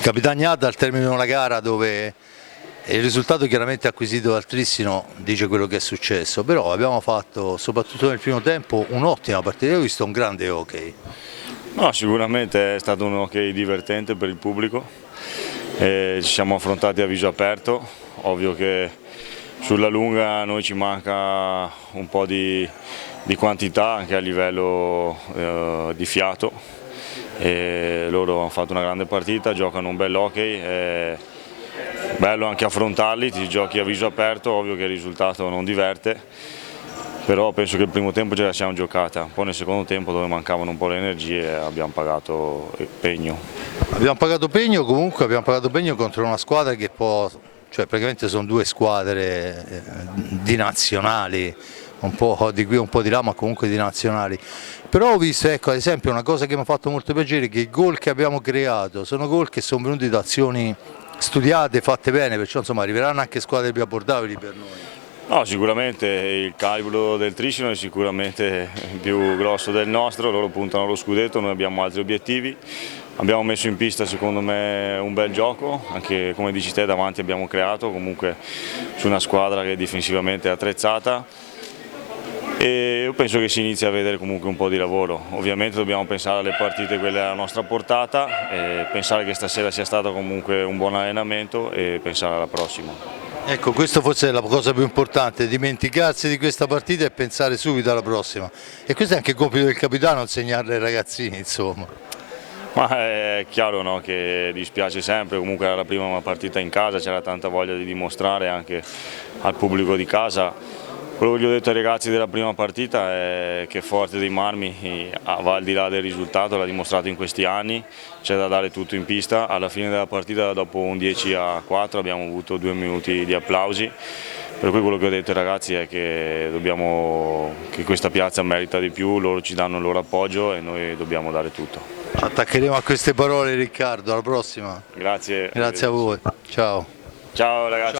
Capitagnata al termine di una gara dove il risultato chiaramente acquisito dal Trissino dice quello che è successo, però abbiamo fatto soprattutto nel primo tempo un'ottima partita, io ho visto un grande hockey. No, sicuramente è stato un hockey divertente per il pubblico, ci siamo affrontati a viso aperto, ovvio che sulla lunga a noi ci manca un po' di quantità anche a livello di fiato, e loro hanno fatto una grande partita, giocano un bel hockey, è bello anche affrontarli, ti giochi a viso aperto, ovvio che il risultato non diverte. Però penso che il primo tempo ce la siamo giocata, poi nel secondo tempo dove mancavano un po' le energie abbiamo pagato pegno. Abbiamo pagato pegno, comunque abbiamo pagato pegno contro una squadra che può, cioè praticamente sono due squadre di nazionali, un po' di qui un po' di là, ma comunque di nazionali. Però ho visto, ecco, ad esempio una cosa che mi ha fatto molto piacere, che i gol che abbiamo creato sono gol che sono venuti da azioni studiate, fatte bene, perciò insomma arriveranno anche squadre più abbordabili per noi. No, sicuramente il calibro del Trissino è sicuramente più grosso del nostro, loro puntano allo scudetto, noi abbiamo altri obiettivi. Abbiamo messo in pista secondo me un bel gioco, anche come dici te davanti abbiamo creato, comunque su una squadra che difensivamente è attrezzata. E io penso che si inizi a vedere comunque un po' di lavoro, ovviamente dobbiamo pensare alle partite quelle alla nostra portata, e pensare che stasera sia stato comunque un buon allenamento e pensare alla prossima. Ecco, questo forse è la cosa più importante, dimenticarsi di questa partita e pensare subito alla prossima. E questo è anche il compito del capitano, insegnarle ai ragazzini, insomma. Ma è chiaro, no, che dispiace sempre, comunque era la prima partita in casa, c'era tanta voglia di dimostrare anche al pubblico di casa. Quello che gli ho detto ai ragazzi della prima partita è che Forte dei Marmi va al di là del risultato, l'ha dimostrato in questi anni, c'è da dare tutto in pista. Alla fine della partita, dopo un 10-4, abbiamo avuto 2 minuti di applausi, per cui quello che ho detto ai ragazzi è che che questa piazza merita di più, loro ci danno il loro appoggio e noi dobbiamo dare tutto. Attaccheremo a queste parole, Riccardo, alla prossima. Grazie. Grazie a voi, ciao. Ciao ragazzi.